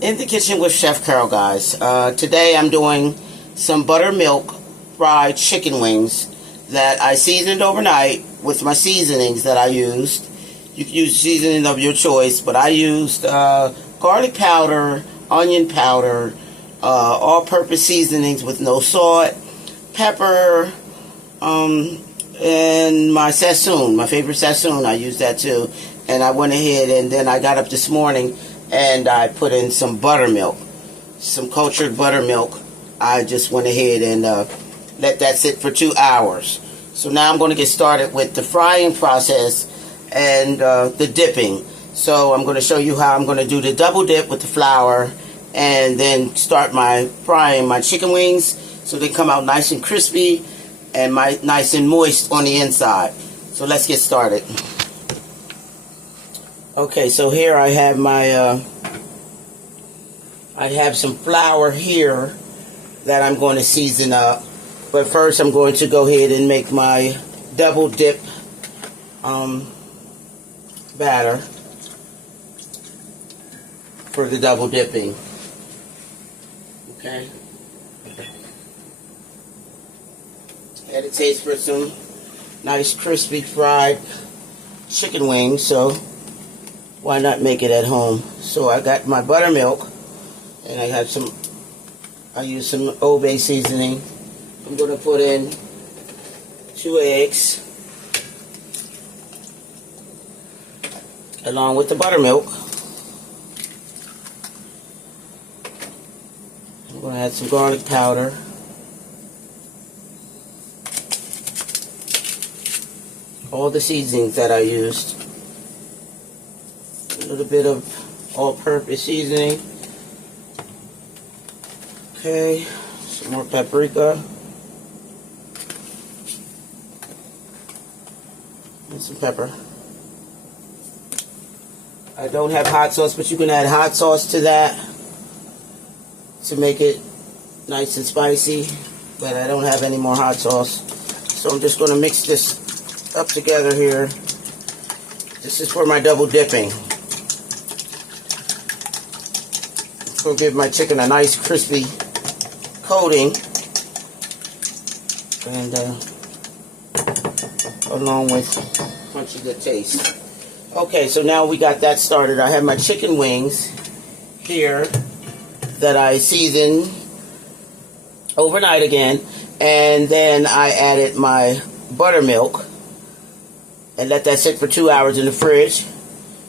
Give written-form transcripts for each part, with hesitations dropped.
In the kitchen with Chef Carol, guys. Today I'm doing some buttermilk fried chicken wings that I seasoned overnight with my seasonings that I used. You can use seasoning of your choice, but I used garlic powder, onion powder, all-purpose seasonings with no salt, pepper, and my sassoon, my favorite sassoon. I used that too. And I went ahead and then I got up this morning and I put in some buttermilk, some cultured buttermilk. I just went ahead and let that sit for 2 hours. So now I'm going to get started with the frying process and the dipping. So I'm going to show you how I'm going to do the double dip with the flour and then start frying my chicken wings so they come out nice and crispy and nice and moist on the inside. So let's get started. Okay, so here I have I have some flour here that I'm going to season up. But first I'm going to go ahead and make my double dip batter for the double dipping. Okay. Had a taste for some nice crispy fried chicken wings, so why not make it at home? So I got my buttermilk, and I used some Old Bay seasoning. I'm going to put in 2 eggs, along with the buttermilk. I'm going to add some garlic powder. All the seasonings that I used. A little bit of all-purpose seasoning. Okay, some more paprika. And some pepper. I don't have hot sauce, but you can add hot sauce to that to make it nice and spicy. But I don't have any more hot sauce. So I'm just going to mix this up together here. This is for my double dipping. It's going to give my chicken a nice crispy coating, and along with punch of good taste. Okay, so now we got that started. I have my chicken wings here that I seasoned overnight again, and then I added my buttermilk and let that sit for 2 hours in the fridge.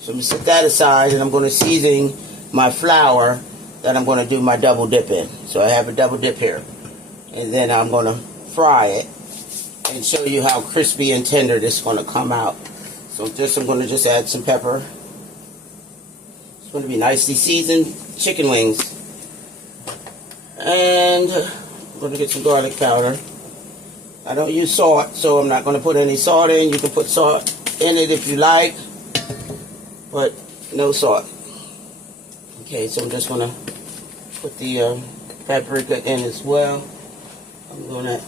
So I'm going to set that aside, and I'm going to season my flour that I'm going to do my double dip in. So I have a double dip here. And then I'm going to fry it and show you how crispy and tender this is going to come out. So I'm going to just add some pepper. It's going to be nicely seasoned chicken wings. And I'm going to get some garlic powder. I don't use salt, so I'm not going to put any salt in. You can put salt in it if you like, but no salt. Okay, so I'm just going to put the paprika in as well. I'm going to,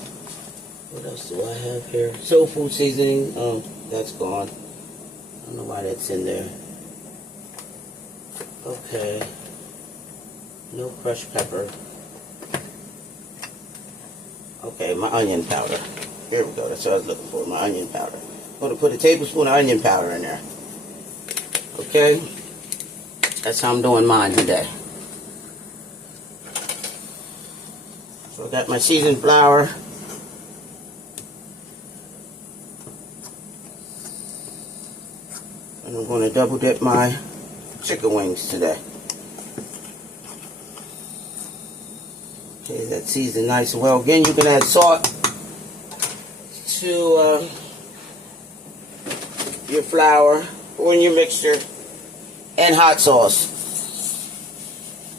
what else do I have here? Soul food seasoning. Oh, that's gone. I don't know why that's in there. Okay. No crushed pepper. Okay, my onion powder. Here we go. That's what I was looking for, my onion powder. I'm going to put a tablespoon of onion powder in there. Okay? That's how I'm doing mine today. So I got my seasoned flour. And I'm going to double dip my chicken wings today. Okay, that's seasoned nice and well. Again, you can add salt to your flour or in your mixture, and hot sauce.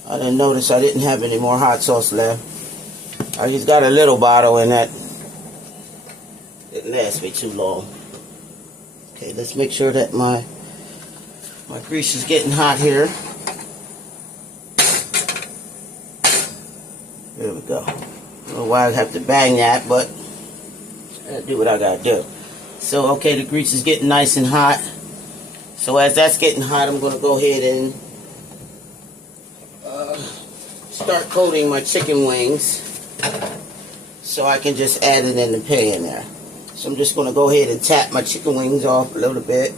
I didn't notice I didn't have any more hot sauce left. I just got a little bottle, and that didn't last me too long. Okay, let's make sure that my grease is getting hot here. There we go. I don't know why I have to bang that, but I gotta do what I gotta do. So, okay, the grease is getting nice and hot. So as that's getting hot, I'm gonna go ahead and start coating my chicken wings so I can just add it in the pan there. So I'm just going to go ahead and tap my chicken wings off a little bit,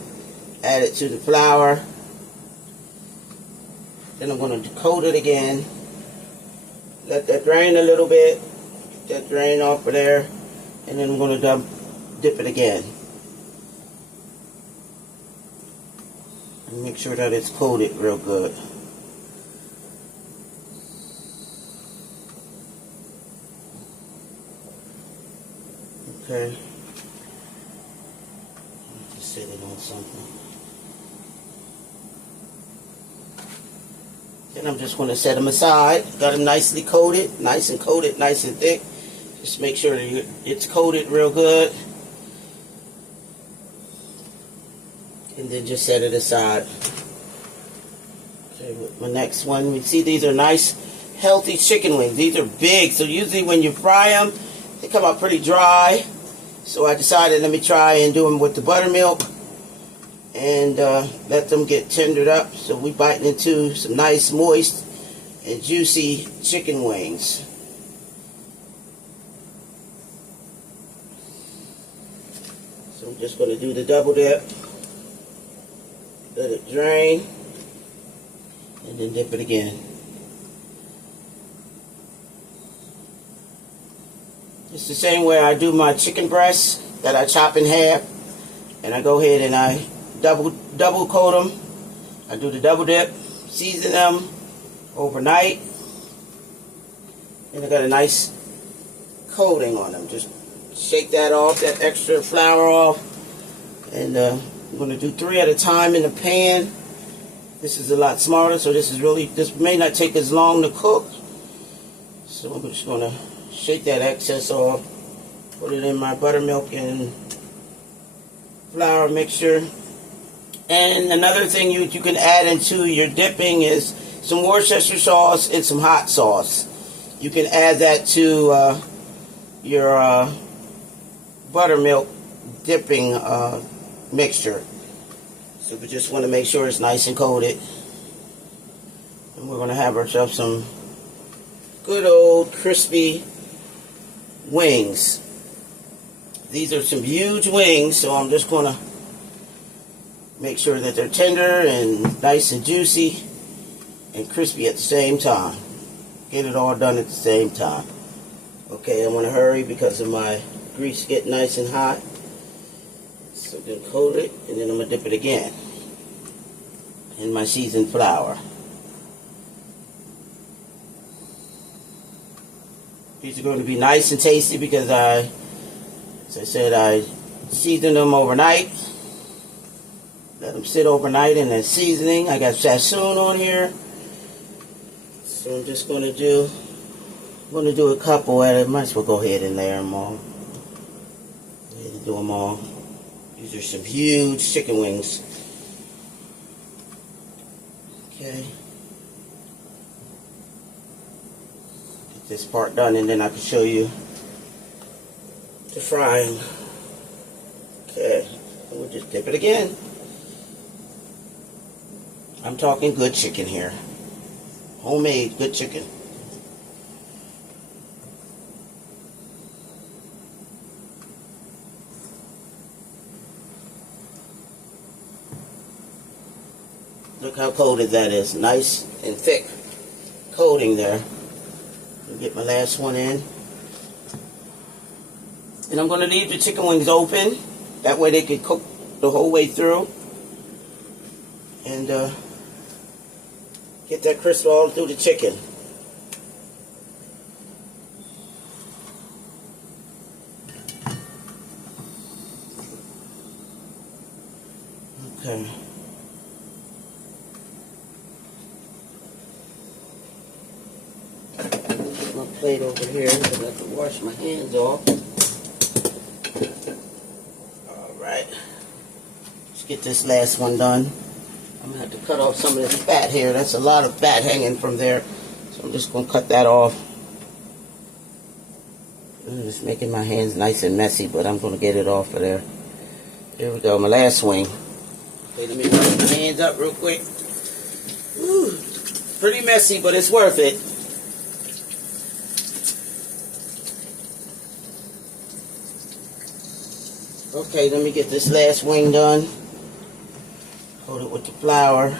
add it to the flour. Then I'm going to coat it again. Let that drain a little bit. Get that drain off of there. And then I'm going to dip it again. And make sure that it's coated real good. Okay. Just set it on something. Then I'm just going to set them aside. Got them nicely coated, nice and coated, nice and thick. Just make sure that it's coated real good. And then just set it aside. Okay, with my next one, we see these are nice, healthy chicken wings. These are big, so usually when you fry them, they come out pretty dry. So I decided, let me try and do them with the buttermilk and let them get tendered up. So we biting into some nice, moist, and juicy chicken wings. So I'm just going to do the double dip. Let it drain. And then dip it again. It's the same way I do my chicken breasts that I chop in half. And I go ahead and I double coat them. I do the double dip, season them overnight. And I got a nice coating on them. Just shake that off, that extra flour off. And I'm going to do 3 at a time in the pan. This is a lot smarter, so this may not take as long to cook. So I'm just going to shake that excess off, put it in my buttermilk and flour mixture. And another thing you can add into your dipping is some Worcestershire sauce and some hot sauce. You can add that to your buttermilk dipping mixture. So we just want to make sure it's nice and coated. And we're going to have ourselves some good old crispy wings. These are some huge wings, so I'm just going to make sure that they're tender and nice and juicy and crispy at the same time. Get it all done at the same time. Okay, I'm going to hurry because of my grease getting nice and hot. So I'm going to coat it, and then I'm going to dip it again in my seasoned flour. These are going to be nice and tasty because as I said, I seasoned them overnight. Let them sit overnight in that seasoning. I got sassoon on here. So I'm just going to do a couple at it. Might as well go ahead and layer them all. Go ahead and do them all. These are some huge chicken wings. Okay. Get this part done and then I can show you the frying. Okay. And we'll just dip it again. I'm talking good chicken here. Homemade good chicken. Look how coated that is. Nice and thick coating there. I'll get my last one in. And I'm going to leave the chicken wings open. That way they can cook the whole way through. And get that crisp all through the chicken. Okay. My plate over here, I have to wash my hands off. Alright. Let's get this last one done. I'm going to have to cut off some of this fat here. That's a lot of fat hanging from there. So I'm just going to cut that off. I'm just making my hands nice and messy, but I'm going to get it off of there. Here we go, my last wing. Okay, let me rub my hands up real quick. Woo, pretty messy, but it's worth it. Okay, let me get this last wing done. Coat it with the flour.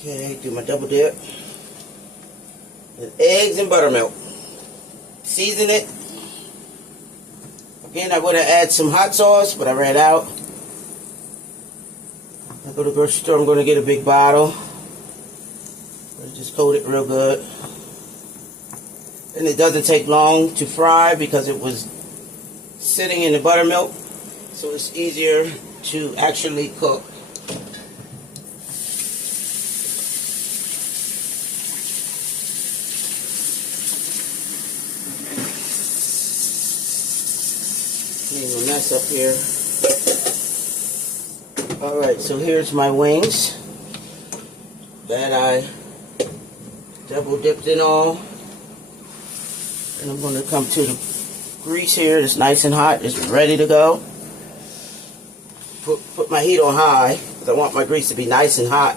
Okay, do my double dip. With eggs and buttermilk. Season it. Again, I would have added some hot sauce, but I ran out. I go to the grocery store, I'm going to get a big bottle. Just coat it real good. And it doesn't take long to fry because it was sitting in the buttermilk. So it's easier to actually cook. Clean my mess up here. Alright, so here's my wings that I double dipped in all. And I'm going to come to the grease here. It's nice and hot. It's ready to go. Put my heat on high because I want my grease to be nice and hot.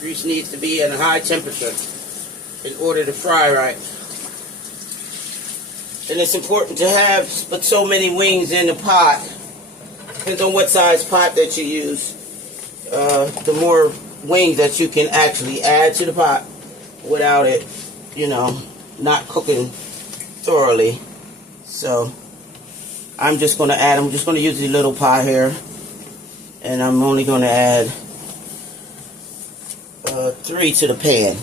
Grease needs to be at a high temperature in order to fry right. And it's important to have put so many wings in the pot. Depends on what size pot that you use. The more wings that you can actually add to the pot without it, you know, not cooking thoroughly. So I'm just going to add, I'm just going to use the little pot here. And I'm only going to add 3 to the pan.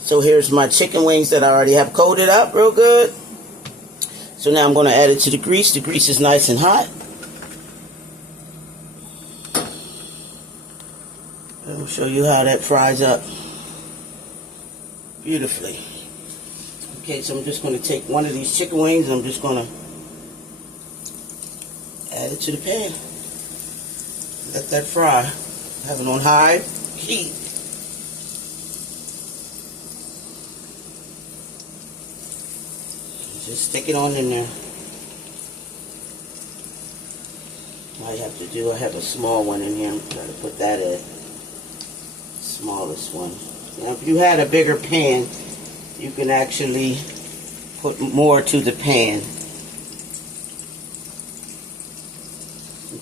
So here's my chicken wings that I already have coated up real good. So now I'm going to add it to the grease. The grease is nice and hot. I'll show you how that fries up beautifully. Okay, so I'm just going to take one of these chicken wings and I'm just going to add it to the pan. Let that fry. Have it on high heat. Just stick it on in there. All you have to do, I have a small one in here. I'm trying to put that in. Smallest one. Now, if you had a bigger pan, you can actually put more to the pan.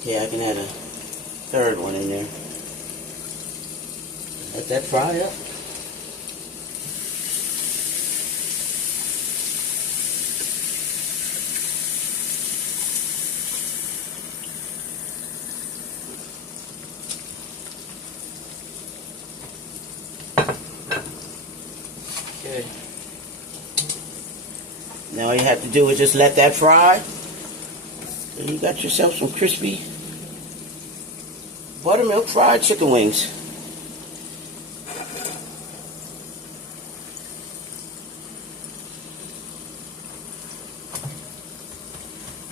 Okay, I can add a third one in there. Let that fry up. Okay. Now all you have to do is just let that fry. And you got yourself some crispy buttermilk fried chicken wings.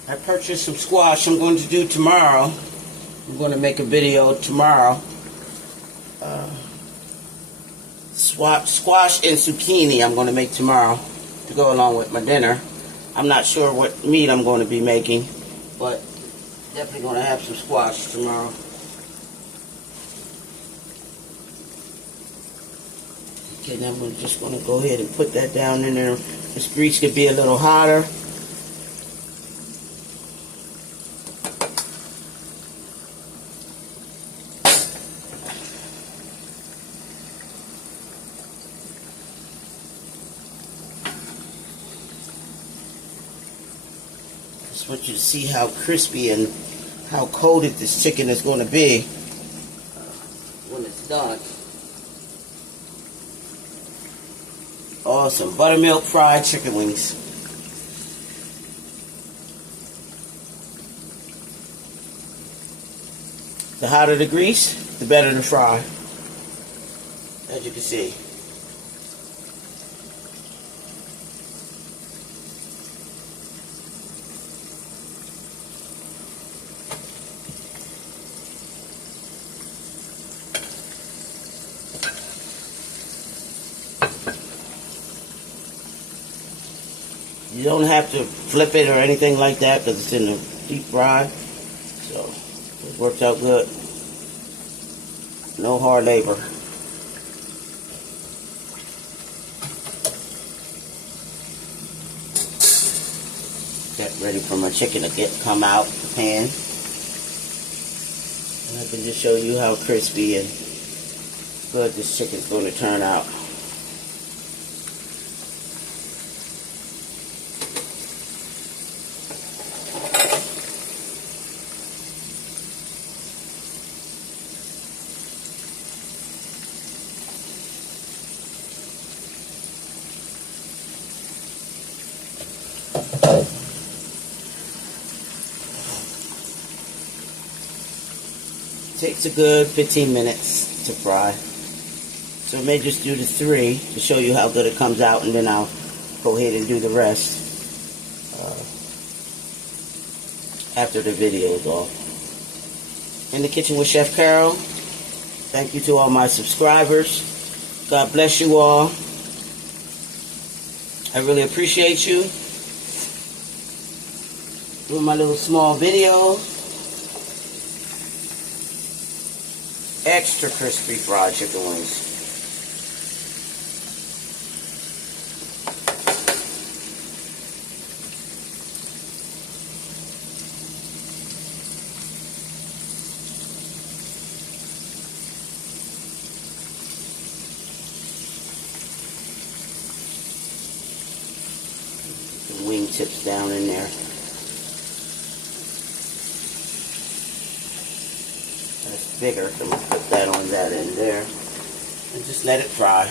I purchased some squash I'm going to do tomorrow. I'm going to make a video tomorrow. Squash and zucchini I'm going to make tomorrow to go along with my dinner. I'm not sure what meat I'm going to be making, but definitely going to have some squash tomorrow. Okay, now I'm just going to go ahead and put that down in there. This grease could be a little hotter. I want you to see how crispy and how coated this chicken is going to be when it's done. Awesome. Buttermilk fried chicken wings. The hotter the grease, the better the fry. As you can see. You don't have to flip it or anything like that because it's in the deep fry. So It worked out good. No hard labor. Get ready for my chicken to come out the pan. And I can just show you how crispy and good this chicken's going to turn out. Takes a good 15 minutes to fry. So I may just do the 3 to show you how good it comes out, and then I'll go ahead and do the rest after the video is off. In the Kitchen with Chef Carol. Thank you to all my subscribers. God bless you all. I really appreciate you. Doing my little small video. Extra crispy fried chicken wings. The wing tips down in there. That's bigger, so I'm going to put that on that end there. And just let it fry.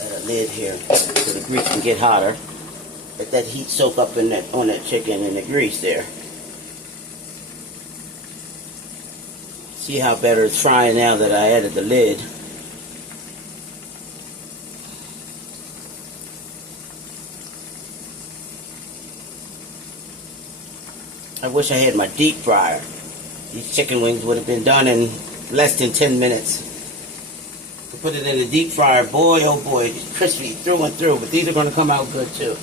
Add a lid here so the grease can get hotter. Let that heat soak up in that on that chicken and the grease there. See how better it's frying now that I added the lid. I wish I had my deep fryer. These chicken wings would have been done in less than 10 minutes. To put it in the deep fryer, boy oh boy, it's crispy through and through, but these are going to come out good too.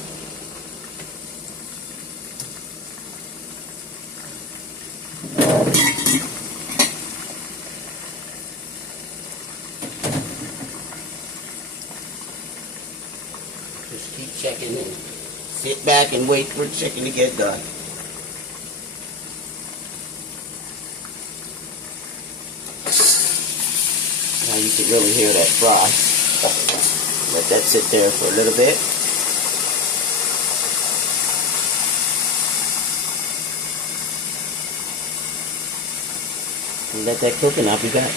Just keep checking and sit back and wait for the chicken to get done. Now you can really hear that fry. Let that sit there for a little bit. And let that cook, and I'll be back.